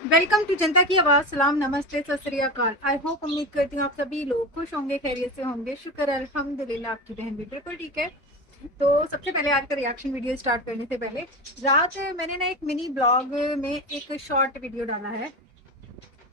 Welcome to जनता की आवाज। सलाम, नमस्ते, सत श्री अकाल। आई होप, उम्मीद करती हूँ आप सभी लोग खुश होंगे, खैरियत से होंगे। शुक्र अल्हम्दुलिल्लाह, आपकी बहन भी बिल्कुल ठीक है। तो सबसे पहले आज का रिएक्शन वीडियो स्टार्ट करने से पहले, रात मैंने ना एक मिनी ब्लॉग में एक शॉर्ट वीडियो डाला है।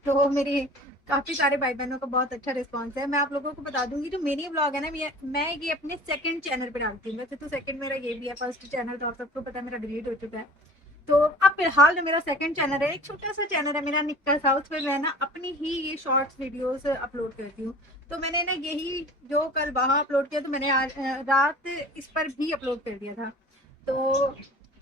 तो मेरी काफी सारे भाई बहनों का बहुत अच्छा रिस्पांस है। मैं आप लोगों को बता दूंगी, जो मिनी ब्लॉग है ना, मैं ये अपने सेकंड चैनल पे डालती हूँ। वैसे तो सेकंड मेरा ये भी है, फर्स्ट चैनल तो आप सबको पता है मेरा डिलीट हो चुका है। तो अब फिलहाल जो मेरा सेकंड चैनल है, एक छोटा सा चैनल है मेरा, निक्का सा। उस पर मैं ना अपनी ही ये शॉर्ट्स वीडियोस अपलोड करती हूँ। तो मैंने ना यही जो कल वहाँ अपलोड किया, तो मैंने आज रात इस पर भी अपलोड कर दिया था। तो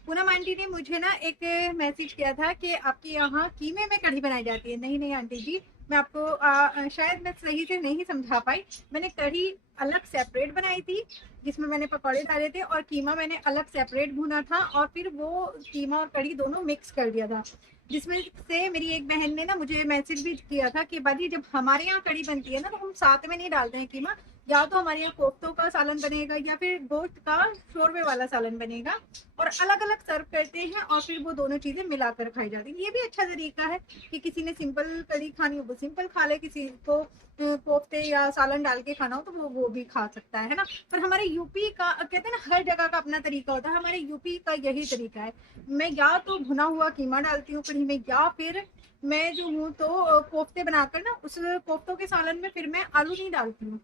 पूनम आंटी ने मुझे ना एक मैसेज किया था कि आपके यहाँ कीमे में कढ़ी बनाई जाती है। नहीं नहीं आंटी जी, मैं आपको शायद मैं सही से नहीं समझा पाई। मैंने कढ़ी अलग सेपरेट बनाई थी, जिसमें मैंने पकौड़े डाले थे, और कीमा मैंने अलग सेपरेट भुना था, और फिर वो कीमा और कढ़ी दोनों मिक्स कर दिया था। जिसमें से मेरी एक बहन ने ना मुझे मैसेज भी किया था कि बाजी, जब हमारे यहाँ कढ़ी बनती है ना, तो हम साथ में नहीं डालते हैं कीमा। या तो हमारे यहाँ कोफ्तों का सालन बनेगा, या फिर गोश्त का शोरबे वाला सालन बनेगा, और अलग अलग सर्व करते हैं, और फिर वो दोनों चीजें मिलाकर खाई जाती है। ये भी अच्छा तरीका है कि किसी ने सिंपल कढ़ी खानी हो वो सिंपल खा ले, किसी को कोफ्ते या सालन डाल के खाना हो तो वो भी खा सकता है ना। पर हमारे यूपी का कहते हैं ना, हर जगह का अपना तरीका होता है। हमारे यूपी का यही तरीका है। मैं या तो भुना हुआ कीमा डालती हूँ कढ़ी में, या फिर मैं जो हूँ तो कोफ्ते बनाकर ना, उस कोफ्तों के सालन में फिर मैं आलू नहीं डालती हूँ।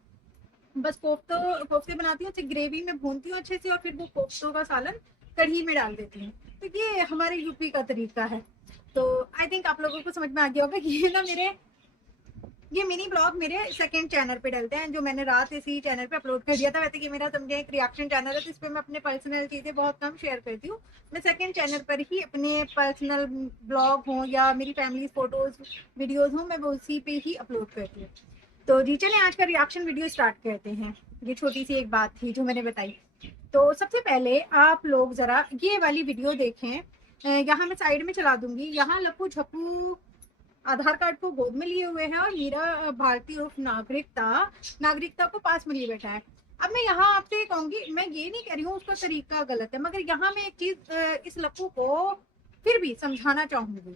बस कोफ्ते बनाती हूँ, उसे ग्रेवी में भूनती हूँ अच्छे से, और फिर वो कोफ्तों का सालन कढ़ी में डाल देती हूँ। तो ये हमारे यूपी का तरीका है। तो आई थिंक आप लोगों को समझ में आ गया होगा कि ये मिनी ब्लॉग मेरे सेकंड चैनल पे डलते हैं, जो मैंने रात इसी चैनल पे अपलोड कर दिया था। वैसे कि मेरा समझे एक रिएक्शन चैनल है, तो इस पे मैं अपने पर्सनल चीजें बहुत कम शेयर करती हूँ। मैं सेकंड चैनल पर ही अपने पर्सनल ब्लॉग हो या मेरी फैमिली फोटोज वीडियोज हो, मैं वो उसी पे ही अपलोड करती हूँ। तो जी चले आज का रिएक्शन वीडियो स्टार्ट करते हैं। ये छोटी सी एक बात थी जो मैंने बताई। तो सबसे पहले आप लोग जरा ये वाली वीडियो देखें। यहाँ मैं साइड में चला दूंगी। यहाँ लप्पू झप्पू आधार कार्ड को गोद में लिए हुए हैं, और मीरा भारतीय उर्फ नागरिकता को पास में लिए बैठा है। अब मैं यहाँ आपसे कहूंगी, मैं ये नहीं कह रही हूँ उसका तरीका गलत है, मगर यहाँ मैं एक चीज इस लप्पू को फिर भी समझाना चाहूंगी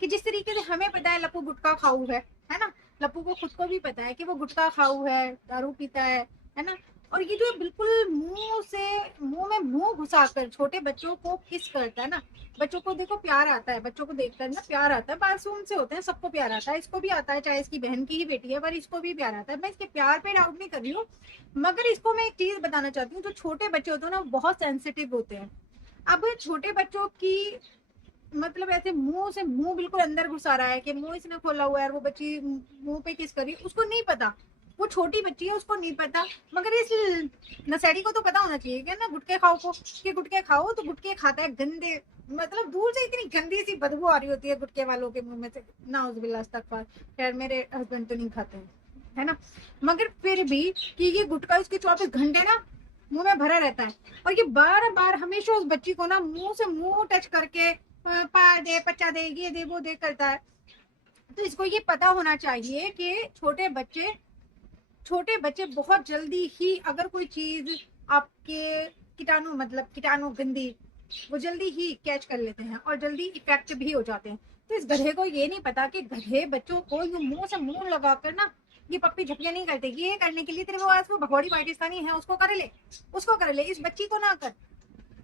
कि जिस तरीके से हमें पता है लप्पू गुटखा खाऊ है ना। लप्पू को खुद को भी पता है कि वो गुटखा खाऊ है, दारू पीता है ना। और ये जो बिल्कुल मुंह में मुंह घुसाकर छोटे बच्चों को किस करता है ना। बच्चों को देखो प्यार आता है, बच्चों को देखकर ना प्यार आता है। मासूम से होते हैं, सबको प्यार आता है। इसको भी आता है, चाहे इसकी बहन की ही बेटी है, पर इसको भी प्यार आता है। मैं इसके प्यार पे डाउट नहीं कर रही हूँ, मगर इसको मैं एक चीज बताना चाहती हूँ। जो छोटे बच्चे होते हैं ना, बहुत सेंसिटिव होते हैं। अब छोटे बच्चों की मतलब ऐसे मुंह से मुंह बिल्कुल अंदर घुसा रहा है कि मुंह इसने खोला हुआ है, और वो बच्ची मुंह पे किस करी, उसको नहीं पता। वो छोटी बच्ची है, उसको नहीं पता। मगर इस नशेड़ी को तो पता होना चाहिए कि ना, गुटके खाओ को कि गुटके खाओ, तो गुटके खाता है गंदे। मतलब दूर से इतनी गंदी सी बदबू आ रही होती है गुटके वालों के मुंह में से। नाउजुबिल्लाह अस्तगफुर। खैर मेरे हस्बैंड तो नहीं खाते हैं, है ना। मगर फिर भी कि ये गुटका इसके 24 घंटे ना मुंह में भरा रहता है, और ये बार बार हमेशा उस बच्ची को ना मुंह से मुंह टच करके पा दे, पचा दे, ये दे, वो दे करता है। तो इसको ये पता होना चाहिए कि छोटे बच्चे बहुत जल्दी ही, अगर कोई चीज आपके कीटाणु मतलब कीटाणु गंदी, वो जल्दी ही कैच कर लेते हैं, और जल्दी इफेक्ट भी हो जाते हैं। तो इस गधे को ये नहीं पता कि गधे बच्चों को यूं मुंह से मुंह लगाकर ना, ये पप्पी झपिया नहीं करते। ये करने के लिए तेरे पास वो भगोड़ी पाकिस्तानी है, उसको कर ले, उसको कर ले, इस बच्ची को ना कर।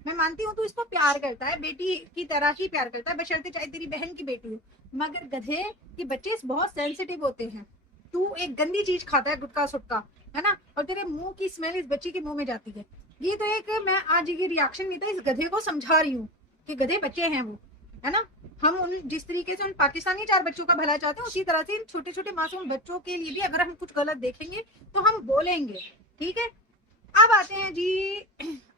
मैं मानती हूँ तू इसको प्यार करता है, बेटी की तरह ही प्यार करता है, बशर्ते चाहे तेरी बहन की बेटी हो। मगर गधे के बच्चे बहुत सेंसिटिव होते हैं। तू एक गंदी चीज खाता है, गुटखा सुटका, है ना, और तेरे मुंह की स्मेल इस बच्ची के मुंह में जाती है। ये तो एक मैं आज ये रिएक्शन नहीं था, इस गधे को समझा रही हूँ कि गधे बच्चे हैं वो, है ना। हम उन जिस तरीके से उन पाकिस्तानी 4 बच्चों का भला चाहते हैं, उसी तरह से इन छोटे छोटे मासूम बच्चों के लिए भी अगर हम कुछ गलत देखेंगे तो हम बोलेंगे, ठीक है। अब आते हैं जी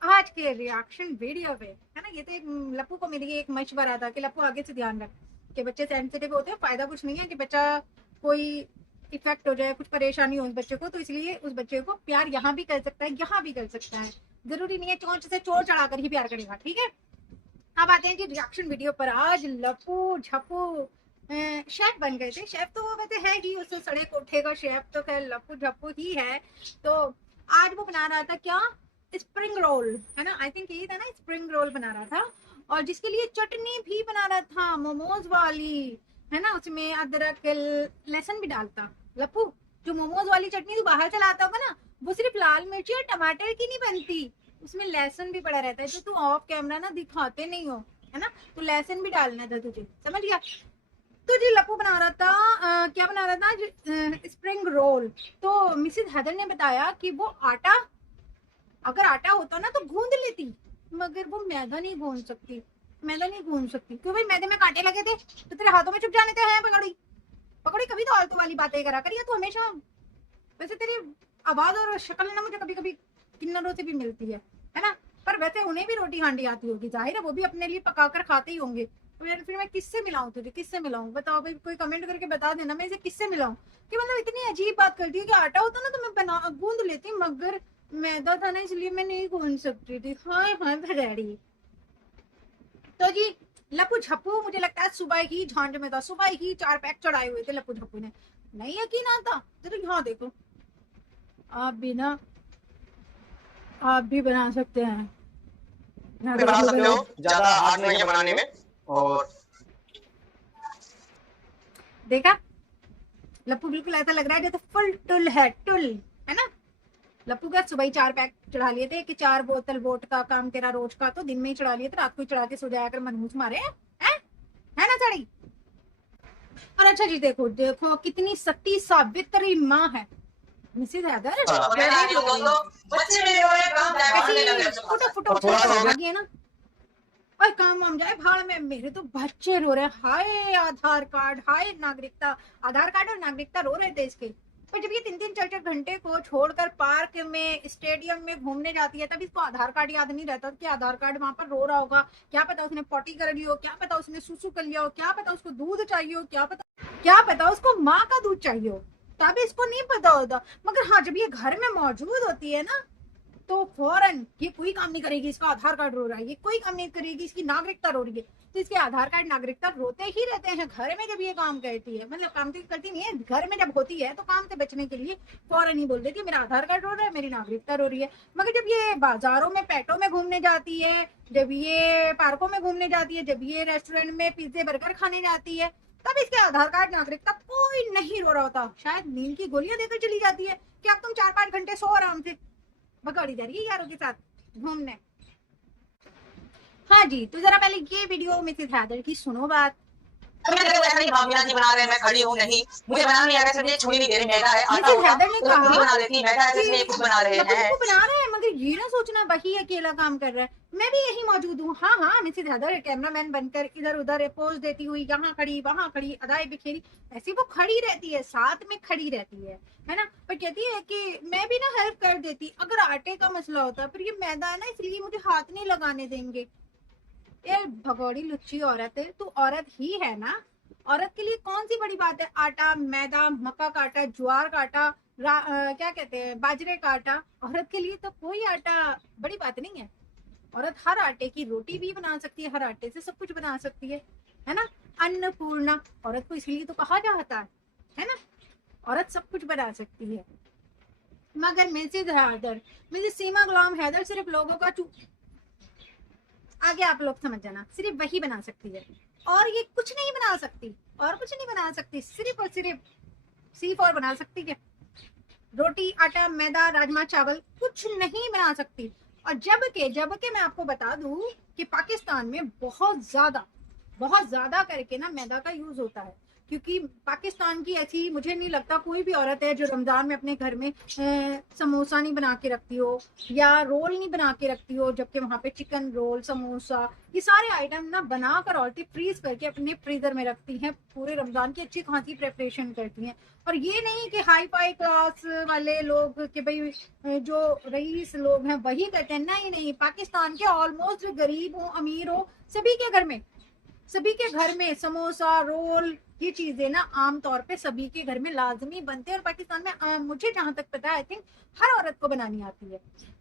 आज के रिएक्शन वीडियो पे, है ना। ये तो एक लप्पू को मेरे एक मशवरा था कि लप्पू आगे से ध्यान रख कि बच्चे सेंसिटिव होते हैं। फायदा कुछ नहीं है कि बच्चा कोई इफेक्ट हो जाए, कुछ परेशानी हो उस बच्चे को। तो इसलिए उस बच्चे को प्यार यहाँ भी कर सकता है, यहाँ भी कर सकता है। जरूरी नहीं है चोंच से चोर चढ़ाकर ही प्यार करेगा, ठीक है। अब आते हैं जी रिएक्शन वीडियो पर। आज लप्पू झप्पू शेफ बन गए थे। शेफ तो वो वैसे है ही, उससे सड़े कोठे का शेफ तो खैर लप्पू झप्पू ही है। तो आज वो बना रहा था क्या, स्प्रिंग रोल, है ना। आई थिंक यही था ना, स्प्रिंग रोल बना रहा था। और जिसके लिए चटनी भी बना रहा था मोमोज वाली, है ना, उसमें अदरक लहसुन भी डालता। लप्पू, जो मोमोज वाली चटनी तो बाहर चलाता होगा ना, वो सिर्फ लाल मिर्ची और टमाटर की नहीं बनती, उसमें लहसुन भी पड़ा रहता है, जो तू ऑफ कैमरा ना दिखाते नहीं हो, है ना, तो लहसुन भी डालना था तुझे, समझ गया। तो जी लप्पू बना रहा था क्या बना रहा था, स्प्रिंग रोल। तो मिसेज हैदर ने बताया कि वो आटा, अगर आटा होता ना तो गूंद लेती, मगर वो मैदा नहीं गूंद सकती, मैदा नहीं गूंद सकती। क्यों भाई, मैदे में कांटे लगे थे तो तेरे हाथों में चुप जाने थे। हैं पकौड़ी, पकौड़ी कभी तो आलतू वाली बातें करा करिए तू हमेशा। वैसे तेरी आवाज और शक्ल ना मुझे कभी कभी किन्नरों से भी मिलती है ना। पर वैसे उन्हें भी रोटी हांडी आती होगी, जाहिर है वो भी अपने लिए पकाकर खाते ही होंगे। फिर मैं किससे मिलाऊं तुझे, किससे मिलाऊं, बताओ भाई, कोई कमेंट करके बता देना मैं इसे किससे मिलाऊं। कि मतलब इतनी अजीब बात करती है कि आटा होता ना तो मैं बना गूंद लेती, मगर मैदा था ना इसलिए मैं नहीं गूंद सकती थी। हाय हाय भैड़ी। तो जी लप्पू झप्पू मुझे लगता है सुबह ही झांझ में था, सुबह ही 4 पैक चढ़ाए हुए थे लप्पू झप्पू ने। नहीं यकीन आता तो यहाँ देखो, आप भी ना, आप भी बना सकते हैं, बना सकते हो, ज्यादा हार्ड नहीं है बनाने में। और देखा, लप्पू बिल्कुल ऐसा लग रहा है जैसे फुल टुल है, टुल, है ना। लप्पू का सुबह ही 4 पैक चढ़ा लिए थे कि 4 बोतल वोट का काम तेरा रोज का, तो दिन में ही चढ़ा लिए थे, रात को ही चढ़ा के सो जाया कर मनहूस मारे है ना साड़ी। और अच्छा जी देखो देखो कितनी सती सावित्री माँ है मिसेज हैदर। फुटो फुटो है ना, और काम वाम जाए भाड़ में, मेरे तो बच्चे रो रहे हैं। हाय आधार कार्ड, हाय नागरिकता, आधार कार्ड और नागरिकता रो रहे थे इसके। पर जब ये 3-3 4-4 घंटे को छोड़कर पार्क में स्टेडियम में घूमने जाती है, तब इसको आधार कार्ड याद नहीं रहता कि आधार कार्ड वहां पर रो रहा होगा। क्या पता उसने पॉटी कर ली हो, क्या पता उसने सुसु कर लिया हो, क्या पता उसको दूध चाहिए हो, क्या पता उसको माँ का दूध चाहिए हो, तब इसको नहीं पता होता। मगर हाँ, जब ये घर में मौजूद होती है ना, तो फौरन ये कोई काम नहीं करेगी, इसका आधार कार्ड रो रहा है, ये कोई काम नहीं करेगी, इसकी नागरिकता रो रही है, तो इसके आधार कार्ड नागरिकता रोते ही रहते हैं घर में। जब ये काम करती है, मतलब काम तो करती नहीं है, घर में जब होती है तो काम से बचने के लिए फौरन ही बोल देती है मेरा आधार कार्ड रो रहा है, मेरी नागरिकता रो रही है। मगर जब ये बाजारों में पेटों में घूमने जाती है, जब ये पार्कों में घूमने जाती है, जब ये रेस्टोरेंट में पिज्जे बर्गर खाने जाती है, तब इसके आधार कार्ड नागरिकता कोई नहीं रो रहा होता। शायद नींद की गोलियां देकर चली जाती है कि अब तुम 4-5 घंटे सो आराम से, भगौड़ी जा रही है यारों के साथ घूमने। हाँ जी, तो जरा पहले ये वीडियो मिसेस हैदर की सुनो बात। ऐसा नहीं भाभियां जी बना रहे, मैं खड़ी हूँ नहीं, मुझे बनाना नहीं आ रहा, मुझे छुरी नहीं दे रही, मैदा है, आटा मिसेस होगा हैदर ने तो कहा खुद ही बना लेती, मैदा ऐसे नहीं कुछ बना रहे हैं। बना रहे हैं, मगर ये ना सोचना वही अकेला काम कर रहा है, मैं भी यही मौजूद हूँ। हाँ हाँ, मिसेस हैदर कैमरामैन बनकर इधर उधर पोज देती हुई, यहाँ खड़ी वहाँ खड़ी, अदाएं बिखेरी, ऐसी वो खड़ी रहती है, साथ में खड़ी रहती है ना। पर कहती है कि मैं भी ना हेल्प कर देती अगर आटे का मसला होता, पर ये मैदा है ना इसलिए मुझे हाथ नहीं लगाने देंगे। यार भगौड़ी लुच्ची औरत है, तू औरत ही है ना, औरत के लिए कौन सी बड़ी बात है, आटा मैदा मक्का का आटा ज्वार का आटा क्या कहते हैं बाजरे का आटा, औरत के लिए तो कोई आटा बड़ी बात नहीं है। औरत हर आटे की रोटी भी बना सकती है, हर आटे से सब कुछ बना सकती है ना। अन्नपूर्णा औरत को इसलिए तो कहा जाता है ना, औरत सब कुछ बना सकती है। मगर मिसेज हैदर, मिसेज सीमा गुलाम हैदर सिर्फ लोगों का आगे आप लोग समझ जाना, सिर्फ वही बना सकती है, और ये कुछ नहीं बना सकती, और कुछ नहीं बना सकती, सिर्फ और सिर्फ और बना सकती है रोटी आटा मैदा राजमा चावल, कुछ नहीं बना सकती। और जबकि मैं आपको बता दूं कि पाकिस्तान में बहुत ज्यादा करके ना मैदा का यूज होता है, क्योंकि पाकिस्तान की ऐसी मुझे नहीं लगता कोई भी औरत है जो रमजान में अपने घर में समोसा नहीं बना के रखती हो या रोल नहीं बना के रखती हो, जबकि वहां पे चिकन रोल समोसा ये सारे आइटम ना बनाकर औरतें फ्रीज करके अपने फ्रीजर में रखती हैं, पूरे रमजान की अच्छी खासी प्रेपरेशन करती हैं। और ये नहीं कि हाई फाई क्लास वाले लोग कि भाई जो रईस लोग हैं वही करते हैं, नहीं, पाकिस्तान के ऑलमोस्ट गरीब हो अमीर हो सभी के घर में समोसा रोल ये चीजें ना आमतौर पे सभी के घर में लाजमी बनते हैं। और पाकिस्तान में मुझे जहां तक पता है आई थिंक हर औरत को बनानी आती है।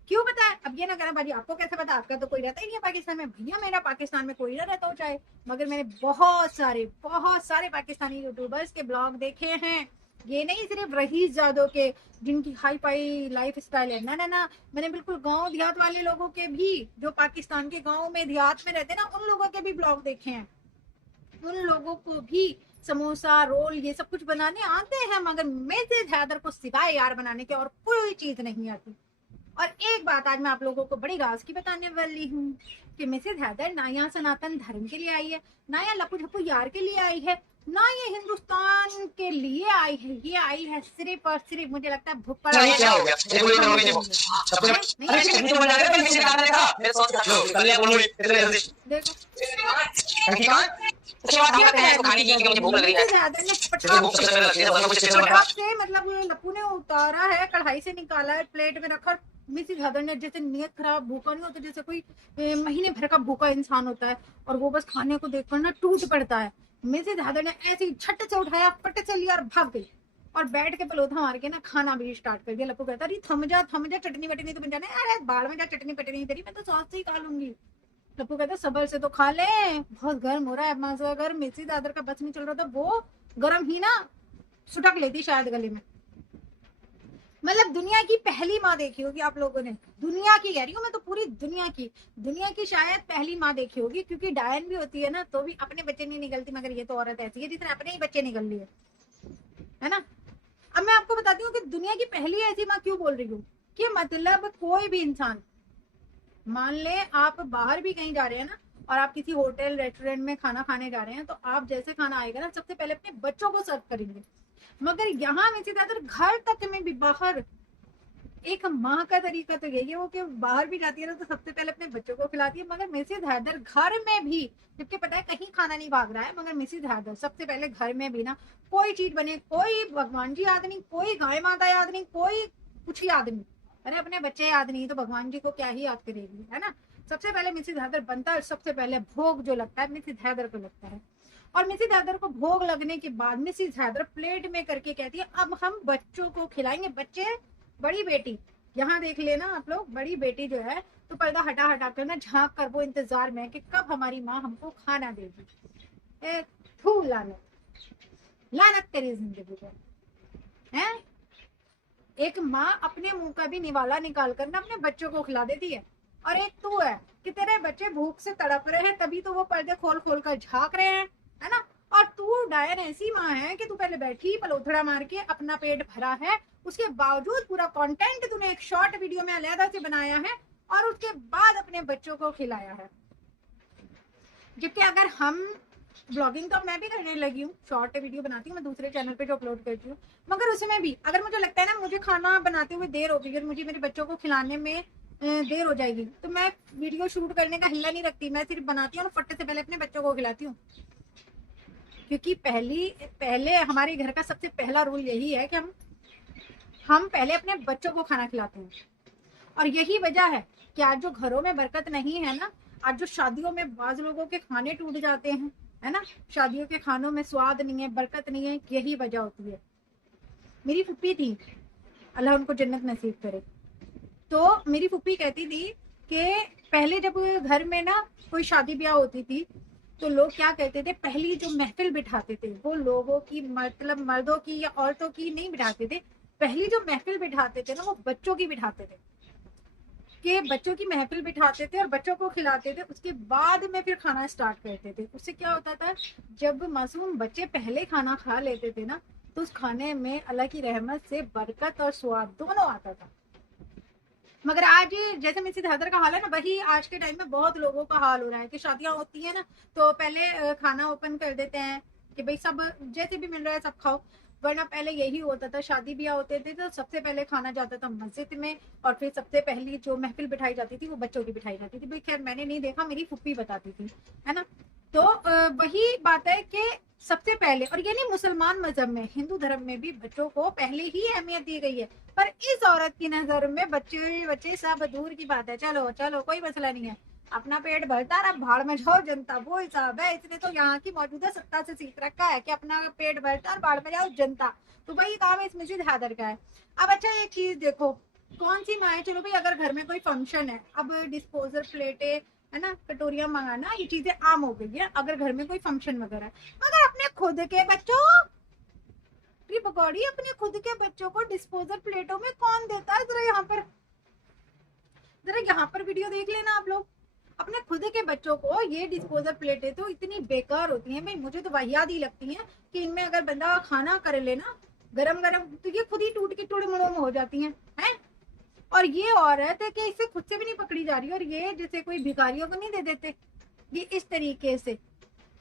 क्यों पता है, अब ये ना कहना भाजी आपको कैसे पता, आपका तो कोई रहता ही नहीं है पाकिस्तान में। भैया मेरा पाकिस्तान में कोई ना रहता हो चाहे, मगर मैंने बहुत सारे पाकिस्तानी यूट्यूबर्स के ब्लॉग देखे हैं ये नहीं सिर्फ रईसजादों के जिनकी हाई फाई लाइफ स्टाइल है, ना ना ना, मैंने बिल्कुल गांव देहात वाले लोगों के भी, जो पाकिस्तान के गांव में देहात में रहते हैं ना, उन लोगों के भी ब्लॉग देखे हैं। उन लोगों को भी समोसा रोल ये सब कुछ बनाने आते हैं, मगर मिसेज हैदर को सिवाय यार बनाने के और कोई चीज नहीं आती। और एक बात आज मैं आप लोगों को बड़ी राज की बताने वाली हूँ कि मिसेज हैदर ना यहाँ सनातन धर्म के लिए आई है, ना यहाँ लपू झपू यार के लिए आई है, ना ये हिंदुस्तान के लिए आई है। ये आई है सिर्फ और सिर्फ, मुझे लगता है भुक्कड़ नहीं क्या हो गया ये कोई करोगे देखो सबसे अरे चटनी तो बन जाएगा पर किसी काम ने कहा मेरे सोच का कल या बोलूंगी इतने जल्दी देखो थैंक यू उसके बाद हम कहते हैं इसको खाने की कि मुझे भूख लग रही है हैदर ने मुझे भूख सबसे पहले लगती है वरना कुछ टेंशन फटाक से, मतलब लप्पू ने उतारा है, कढ़ाई से निकाला है, प्लेट में रखा। मिसेज हैदर ने जैसे नियत खराब, भूखा नहीं होता, जैसे कोई महीने भर का भूखा इंसान होता है और वो बस खाने को देखकर ना टूट पड़ता है। मिसेज हैदर ने ऐसे ही झट से उठाया, फट से लिया और भाग गई और बैठ के पलोथा मार के ना खाना भी स्टार्ट कर दिया। लप्पू कहता अरे थम जा चटनी वटनी तो बन जाने, अरे बाढ़ में जा चटनी पटनी तेरी, मैं तो सॉस से ही खा लूंगी। लप्पू कहता सबर से तो खा ले, बहुत गर्म हो रहा है। मजा अगर मिसेज हैदर का बस नहीं चल रहा था, वो गर्म ही ना सुटक लेती शायद गले में। मतलब दुनिया की पहली माँ देखी होगी आप लोगों ने, दुनिया की कह रही हूँ मैं तो, पूरी दुनिया की शायद पहली माँ देखी होगी, क्योंकि डायन भी होती है ना तो भी अपने बच्चे नहीं निकलती, मगर ये तो औरत ऐसी है जिसने अपने ही बच्चे निकल लिए, है ना। अब मैं आपको बताती हूँ कि दुनिया की पहली ऐसी माँ क्यों बोल रही हूँ, कि मतलब कोई भी इंसान, मान ले आप बाहर भी कहीं जा रहे हैं ना, और आप किसी होटल रेस्टोरेंट में खाना खाने जा रहे हैं, तो आप जैसे खाना आएगा ना सबसे पहले अपने बच्चों को सर्व करेंगे। मगर यहाँ मिसेज हैदर घर तक में भी, बाहर एक माँ का तरीका तो यही है, वो कि बाहर भी जाती है ना तो सबसे पहले अपने बच्चों को खिलाती है। मगर मिसेज हैदर घर में भी, जबकि पता है कहीं खाना नहीं भाग रहा है, मगर मिसेज हैदर सबसे पहले घर में भी ना, कोई चीज बने, कोई भगवान जी याद नहीं, कोई गाय माता याद नहीं, कोई कुछ याद नहीं, अरे अपने बच्चे याद नहीं तो भगवान जी को क्या ही याद करेगी, है ना। सबसे पहले मिसेज हैदर बनता है, सबसे पहले भोग जो लगता है मिसेज हैदर को लगता है। और मिसेज हैदर को भोग लगने के बाद मिसेज हैदर प्लेट में करके कहती है अब हम बच्चों को खिलाएंगे। बच्चे, बड़ी बेटी, यहाँ देख लेना आप लोग, बड़ी बेटी जो है तो पर्दा हटा हटा कर ना झांक कर वो इंतजार में कि कब हमारी माँ हमको खाना देगी। थू लानत, लानत तेरी जिंदगी पर है। एक माँ अपने मुंह का भी निवाला निकाल कर ना अपने बच्चों को खिला देती है, और एक तू है कि तेरे बच्चे भूख से तड़प रहे हैं तभी तो वो पर्दे खोल खोल कर झांक रहे हैं, है ना। और तू डायन ऐसी माँ है कि तू पहले बैठी पलोथड़ा मार के, अपना पेट भरा है, उसके बावजूद पूरा कंटेंट तूने एक शॉर्ट वीडियो में अलहदा से बनाया है और उसके बाद अपने बच्चों को खिलाया है। जबकि अगर हम ब्लॉगिंग तो मैं भी करने लगी हूँ, शॉर्ट वीडियो बनाती हूँ मैं दूसरे चैनल पे जो अपलोड करती हूँ, मगर उसमें भी अगर मुझे लगता है ना मुझे खाना बनाते हुए देर होगी और मुझे मेरे बच्चों को खिलाने में देर हो जाएगी, तो मैं वीडियो शूट करने का हिल्ला नहीं रखती, मैं सिर्फ बनाती हूँ और फट्टे से पहले अपने बच्चों को खिलाती हूँ। क्योंकि पहले हमारे घर का सबसे पहला रूल यही है कि हम पहले अपने बच्चों को खाना खिलाते हैं। और यही वजह है कि आज जो घरों में बरकत नहीं है ना, आज जो शादियों में बाज लोगों के खाने टूट जाते हैं, है ना, शादियों के खानों में स्वाद नहीं है, बरकत नहीं है, यही वजह होती है। मेरी फुप्पी थी, अल्लाह उनको जन्नत नसीब करे, तो मेरी फुप्पी कहती थी कि पहले जब घर में ना कोई शादी ब्याह होती थी तो लोग क्या कहते थे, पहली जो महफिल बिठाते थे वो लोगों की, मतलब मर्दों की या औरतों की नहीं बिठाते थे, पहली जो महफिल बिठाते थे ना वो बच्चों की बिठाते थे, कि बच्चों की महफिल बिठाते थे और बच्चों को खिलाते थे, उसके बाद में फिर खाना स्टार्ट करते थे। उससे क्या होता था, जब मासूम बच्चे पहले खाना खा लेते थे ना तो उस खाने में अल्लाह की रहमत से बरकत और स्वाद दोनों आता था। मगर आज जैसे मिसेज हैदर का हाल है ना, वही आज के टाइम में बहुत लोगों का हाल हो रहा है कि शादियां होती है ना तो पहले खाना ओपन कर देते हैं कि भाई सब जैसे भी मिल रहा है सब खाओ, वरना पहले यही होता था, शादी ब्याह होते थे तो सबसे पहले खाना जाता था मस्जिद में और फिर सबसे पहली जो महफिल बिठाई जाती थी वो बच्चों की बिठाई जाती थी। भाई खैर मैंने नहीं देखा, मेरी फुप्पी बताती थी, है ना। तो वही बात है कि सबसे पहले, और ये नहीं मुसलमान मजहब में, हिंदू धर्म में भी बच्चों को पहले ही अहमियत दी गई है, पर इस औरत की नजर में बच्चे सब दूर की बात है। चलो चलो कोई मसला नहीं है, अपना पेट भरता है, भाड़ में जाओ जनता, वो हिसाब है। इसने तो यहाँ की मौजूदा सत्ता से सीख रखा है कि अपना पेट भरता और भाड़ में जाओ जनता, तो वही काम इस मिसेज हैदर का है। अब अच्छा एक चीज देखो, कौन सी माँ है, चलो भाई अगर घर में कोई फंक्शन है, अब डिस्पोजल प्लेटें, है ना, कटोरियां मंगाना, ये चीजें आम हो गई है अगर घर में कोई फंक्शन वगैरह है, मगर अपने खुद के बच्चों, ये पकौड़ी अपने खुद के बच्चों को डिस्पोजल प्लेटों में कौन देता है? जरा यहाँ पर वीडियो देख लेना आप लोग। अपने खुद के बच्चों को ये डिस्पोजल प्लेटें तो इतनी बेकार होती हैं भाई, मुझे तो वाहियात ही लगती हैं कि इनमें अगर बंदा खाना कर लेना गरम गरम तो ये खुद ही टूट के टुकड़े मुड़ों में हो जाती हैं हैं। और ये औरत है कि इसे खुद से भी नहीं पकड़ी जा रही, और ये जैसे कोई भिखारियों को नहीं दे देते ये इस तरीके से।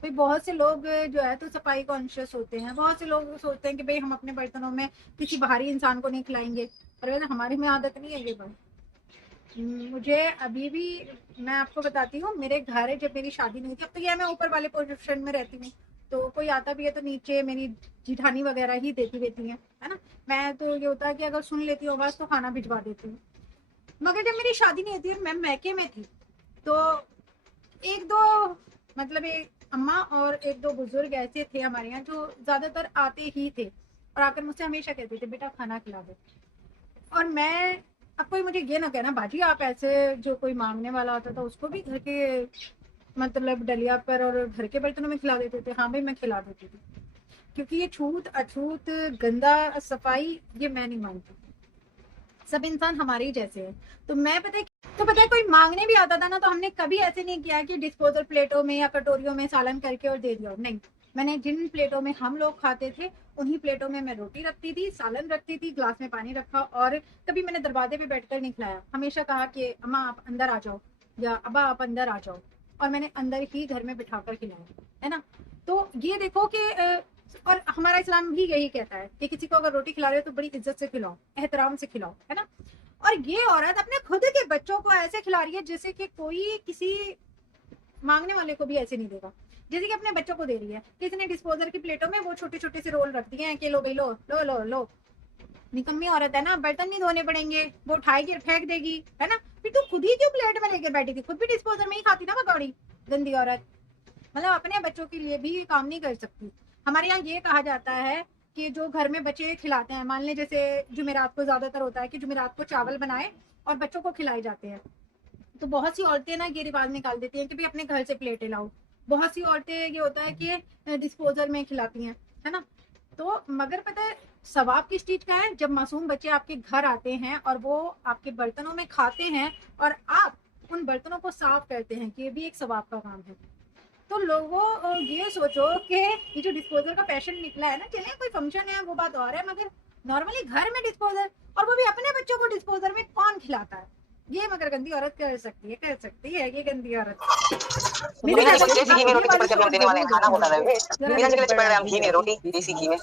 भाई बहुत से लोग जो है तो सफाई कॉन्शियस होते हैं, बहुत से लोग सोचते हैं कि भाई हम अपने बर्तनों में किसी बाहरी इंसान को नहीं खिलाएंगे, पर हमारे में आदत नहीं है ये बात। मुझे अभी भी, मैं आपको बताती हूँ, मेरे घर जब मेरी शादी नहीं थी, अब तो यह मैं ऊपर वाले पोजीशन में रहती हूँ, तो कोई आता भी है तो नीचे मेरी जिठानी वगैरह ही देती रहती है ना। मैं तो ये होता है कि अगर सुन लेती हूँ आवाज़ तो खाना भिजवा देती हूँ। मगर जब मेरी शादी नहीं थी, मैं मैके में थी, तो एक दो मतलब एक अम्मा और एक दो बुजुर्ग ऐसे थे हमारे यहाँ जो ज़्यादातर आते ही थे और आकर मुझसे हमेशा कहते थे बेटा खाना खिला दो। और मैं, अब कोई मुझे ये ना कहना बाजी आप ऐसे, जो कोई मांगने वाला आता था उसको भी घर के मतलब डलिया पर और घर के बर्तनों में खिला देते थे। हाँ भाई मैं खिला देती थी, क्योंकि ये छूत अछूत गंदा सफाई ये मैं नहीं मानती। सब इंसान हमारे ही जैसे हैं। तो मैं पता है कोई मांगने भी आता था ना, तो हमने कभी ऐसे नहीं किया कि डिस्पोजल प्लेटों में या कटोरियों में सालन करके और दे दिया, नहीं। मैंने जिन प्लेटों में हम लोग खाते थे उन्हीं प्लेटों में मैं रोटी रखती थी, सालन रखती थी, ग्लास में पानी रखा, और कभी मैंने दरवाजे पे बैठकर नहीं खिलाया। हमेशा कहा कि अम्मा आप अंदर आ जाओ या अब्बा आप अंदर आ जाओ, और मैंने अंदर ही घर में बिठाकर खिलाया, है ना। तो ये देखो कि और हमारा इस्लाम भी यही कहता है कि किसी को अगर रोटी खिला रहे हो तो बड़ी इज्जत से खिलाओ, एहतराम से खिलाओ, है ना। और ये औरत अपने खुद के बच्चों को ऐसे खिला रही है जैसे कि कोई किसी मांगने वाले को भी ऐसे नहीं देगा, जैसे कि अपने बच्चों को दे रही है। किसी ने डिस्पोजल की प्लेटों में वो छोटे छोटे से रोल रख दिए हैं कि लो भाई लो लो लो लो। निकम्मी औरत है ना, बर्तन नहीं धोने पड़ेंगे, वो उठाएगी फेंक देगी, है ना। फिर तू खुद ही क्यों प्लेट में लेके बैठी थी? खुद भी डिस्पोजल में ही खाती ना पकौड़ी, गंदी औरत। मतलब अपने बच्चों के लिए भी काम नहीं कर सकती। हमारे यहाँ ये कहा जाता है कि जो घर में बच्चे खिलाते हैं, मान लें जैसे जुमेरात को ज्यादातर होता है कि जुमेरात को चावल बनाए और बच्चों को खिलाए जाते हैं, तो बहुत सी औरतें ना ये रिवाज निकाल देती हैं कि भाई अपने घर से प्लेटें लाओ। बहुत सी औरतें ये होता है कि डिस्पोजल में खिलाती हैं, है ना। तो मगर पता है सवाब किस चीज का है? जब मासूम बच्चे आपके घर आते हैं और वो आपके बर्तनों में खाते हैं और आप उन बर्तनों को साफ करते हैं, कि ये भी एक सवाब का काम है। तो लोगों ये सोचो कि ये जो डिस्पोजल का पैशन निकला है ना, चले कोई फंक्शन है वो बात और है, मगर नॉर्मली घर में डिस्पोजल, और वो भी अपने बच्चों को डिस्पोजल में कौन खिलाता है? ये मगर गंदी औरत कर सकती है ये गंदी औरत। मीना जी देसी घी में रोटी चिपक के देने वाले हैं, खाना बोला रहे मीना जी के लिए चिपक रहे हम घी में रोटी, देसी घी में।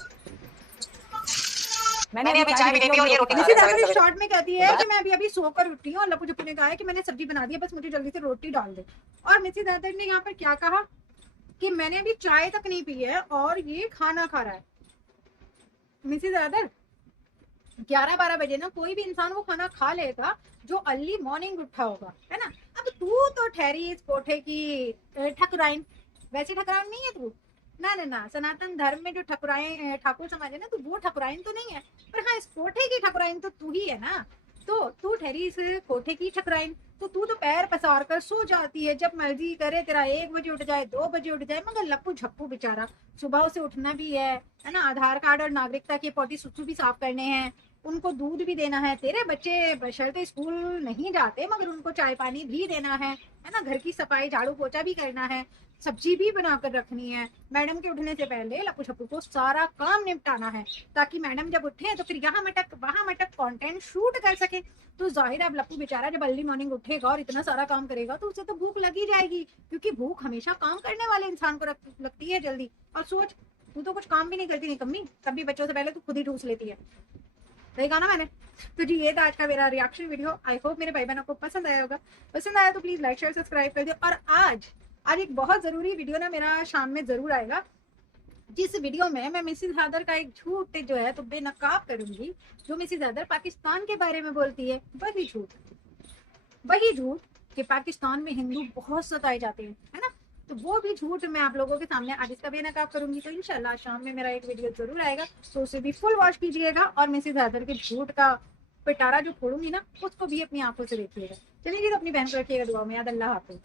मैंने अभी चाय भी नहीं पी और ये रोटी इसी शॉर्ट में कहती है कि मैं अभी सोकर उठी हूँ और लपू जप्पू ने कहा है कि मैंने सब्जी बना दी है, बस मुझे जल्दी से रोटी डाल दे। और मिसेस दादर ने यहाँ पर क्या कहा कि मैंने अभी चाय तक नहीं पी है और ये खाना खा रहा है। मिसेस दादर 11-12 बजे ना कोई भी इंसान वो खाना खा लेगा जो अर्ली मॉर्निंग उठा होगा, है ना। अब तू तो ठहरी इस कोठे की ठकुराइन, वैसे ठकुराइन नहीं है तू, ना ना ना। सनातन धर्म में जो ठकुराइन ठाकुर समाज है ना, तो वो ठकुराइन तो नहीं है, पर हाँ इस कोठे की ठकुराइन तो तू ही है ना। तो तू ठहरी इस कोठे की ठकुराइन, तो तू तो पैर पसार कर सो जाती है जब मर्जी करे, तेरा 1 बजे उठ जाए 2 बजे उठ जाए, मगर लप्पू झप्पू बेचारा सुबह उसे उठना भी है ना। आधार कार्ड और नागरिकता के पोटी सुसु भी साफ करने हैं, उनको दूध भी देना है। तेरे बच्चे बशर्ते स्कूल नहीं जाते मगर उनको चाय पानी भी देना है ना। घर की सफाई झाड़ू पोछा भी करना है, सब्जी भी बनाकर रखनी है। मैडम के उठने से पहले लपू छप्पू को सारा काम निपटाना है, ताकि मैडम जब उठे तो फिर यहाँ मटक वहां मटक कंटेंट शूट कर सके। तो जाहिर है अब लप्पू बेचारा जब अर्ली मॉर्निंग उठेगा और इतना सारा काम करेगा तो उसे तो भूख लगी जाएगी, क्योंकि भूख हमेशा काम करने वाले इंसान को लगती है जल्दी। और सोच तू तो कुछ काम भी नहीं करती निकम्मी, कभी बच्चों से पहले तू खुद ही ठूस लेती है। सही कहा ना मैंने? तो जी ये था आज का मेरा रिएक्शन वीडियो। आई होप मेरे भाई बहनों को पसंद आया होगा। पसंद आया तो प्लीज लाइक शेयर सब्सक्राइब कर दियो। और आज एक बहुत जरूरी वीडियो ना मेरा शाम में जरूर आएगा, जिस वीडियो में मैं मिसेस हैदर का एक झूठ जो है तो बेनकाब करूंगी। जो मिसेस हैदर पाकिस्तान के बारे में बोलती है वही झूठ कि पाकिस्तान में हिंदू बहुत सताए जाते हैं, है ना। तो वो भी झूठ मैं आप लोगों के सामने आज इसका बेनकाब करूंगी। तो इंशाल्लाह शाम में मेरा एक वीडियो जरूर आएगा, तो उसे भी फुल वॉच कीजिएगा और मिसेस हैदर के झूठ का पिटारा जो फोड़ूंगी ना उसको भी अपनी आंखों से देखिएगा। चलिए जी, तो अपनी बहन को रखिएगा दुआ में याद। अल्लाह हाफिज।